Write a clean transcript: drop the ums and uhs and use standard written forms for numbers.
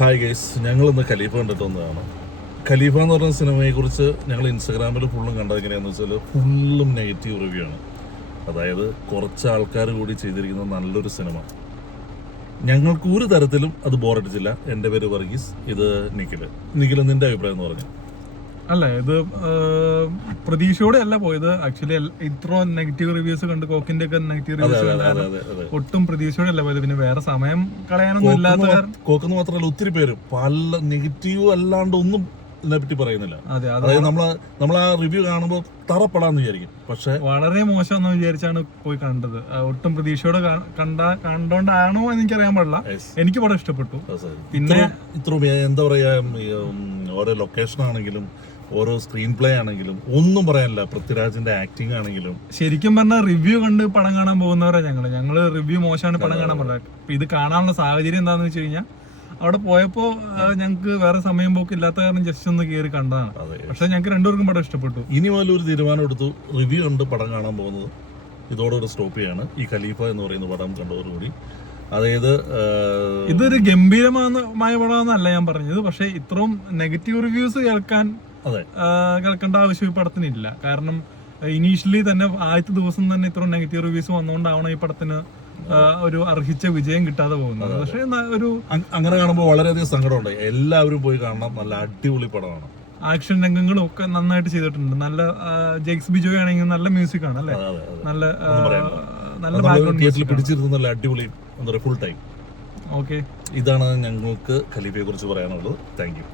Hi guys, ഞങ്ങളിന്ന് ഖലീഫ കണ്ടിട്ട് വന്നതാണ്. ഖലീഫ എന്ന് പറഞ്ഞ സിനിമയെക്കുറിച്ച് ഞങ്ങൾ ഇൻസ്റ്റഗ്രാമിൽ ഫുള്ളും കണ്ടത് എങ്ങനെയാണെന്ന് വെച്ചാൽ ഫുള്ളും നെഗറ്റീവ് റിവ്യൂ ആണ്. അതായത് കുറച്ച് ആൾക്കാർ കൂടി ചെയ്തിരിക്കുന്ന നല്ലൊരു സിനിമ. ഞങ്ങൾക്ക് ഒരു തരത്തിലും അത് ബോറടിച്ചില്ല. എൻ്റെ പേര് വർഗീസ്, ഇത് നിഖിൽ നിന്റെ അഭിപ്രായം എന്ന് പറഞ്ഞു. അല്ല, ഇത് പ്രതീക്ഷയോടെ അല്ല പോയത്. ആക്ച്വലി ഇത്ര നെഗറ്റീവ് റിവ്യൂസ് കണ്ട് കോക്കിന്റെ ഒക്കെ നെഗറ്റീവ് റിവ്യൂസ് ഒട്ടും പ്രതീക്ഷയോടെ അല്ല പോയത്. പിന്നെ വേറെ സമയം കളയാനൊന്നും ഇല്ലാത്ത കോക്കെന്ന് മാത്രമല്ല, ഒത്തിരി പേര് പല നെഗറ്റീവ് അല്ലാണ്ട് ഒന്നും ഇതിനെപ്പറ്റി പറയുന്നില്ല. അതായത് നമ്മൾ ആ റിവ്യൂ കാണുമ്പോൾ തറപ്പെടാന്ന് വിചാരിക്കും, പക്ഷെ വളരെ മോശം എന്ന് വിചാരിച്ചാണ് പോയി കണ്ടത്. ഒട്ടും പ്രതീക്ഷയോടെ കണ്ടോണ്ടാണോ എന്ന് എനിക്കറിയാൻ പാടില്ല. എനിക്ക് വളരെ ഇഷ്ടപ്പെട്ടു. പിന്നെ ഇത്ര എന്താ പറയാ, ഓരോ ലൊക്കേഷൻ ആണെങ്കിലും ഓരോ സ്ക്രീൻ പ്ലേ ആണെങ്കിലും ഒന്നും പറയാനില്ല. പൃഥ്വിരാജിന്റെ ആക്ടിങ് ആണെങ്കിലും ശരിക്കും പറഞ്ഞാൽ റിവ്യൂ കണ്ട് പടം കാണാൻ പോകുന്നവരാ ഞങ്ങള് റിവ്യൂ മോശമാണ് പടം കാണാൻ പറഞ്ഞത്. ഇത് കാണാനുള്ള സാഹചര്യം എന്താണെന്ന് വെച്ച് കഴിഞ്ഞാൽ അവിടെ പോയപ്പോ ഞങ്ങൾക്ക് വേറെ സമയം പോക്ക് ഇല്ലാത്ത കാരണം ജസ്റ്റ് ഒന്ന് കയറി കണ്ടതാണ്. പക്ഷെ ഞങ്ങൾക്ക് രണ്ടുപേർക്കും പടം ഇഷ്ടപ്പെട്ടു. ഇനി മുതൽ ഒരു തീരുമാനം എടുത്തു, റിവ്യൂ കണ്ട് പടം കാണാൻ പോകുന്നത് ഇതോടെ സ്റ്റോപ്പ് ചെയ്യാണ്. ഈ ഖലീഫ എന്ന് പറയുന്ന പടം കണ്ടതോടുകൂടി. അതായത് ഇതൊരു ഗംഭീരമായ പടമെന്നല്ല ഞാൻ പറഞ്ഞത്, പക്ഷെ ഇത്രയും നെഗറ്റീവ് റിവ്യൂസ് കേൾക്കേണ്ട ആവശ്യം ഈ പടത്തിനില്ല. കാരണം ഇനീഷ്യലി തന്നെ ആദ്യത്തെ ദിവസം തന്നെ ഇത്രയും നെഗറ്റീവ് റിവ്യൂസ് വന്നുകൊണ്ടാവണം ഈ പടത്തിന് ഒരു അർഹിച്ച വിജയം കിട്ടാതെ പോകുന്നത്. പക്ഷെ ഒരു അങ്ങനെ കാണുമ്പോൾ വളരെയധികം സങ്കടമുണ്ട്. എല്ലാവരും പോയി കാണണം. നല്ല അടിപൊളി പടമാണ്. ആക്ഷൻ രംഗങ്ങളും ഒക്കെ നന്നായിട്ട് ചെയ്തിട്ടുണ്ട്. നല്ല ജെക്സ് ബിജോയ് ആണെങ്കിൽ നല്ല മ്യൂസിക് ആണ് അല്ലെ, നല്ല പിടിച്ചിരുന്ന നല്ല അടിപൊളി ഫുൾ ടൈം. ഓക്കെ, ഇതാണ് ഞങ്ങൾക്ക് ഖലീഫയെ കുറിച്ച് പറയാനുള്ളത്. Thank you.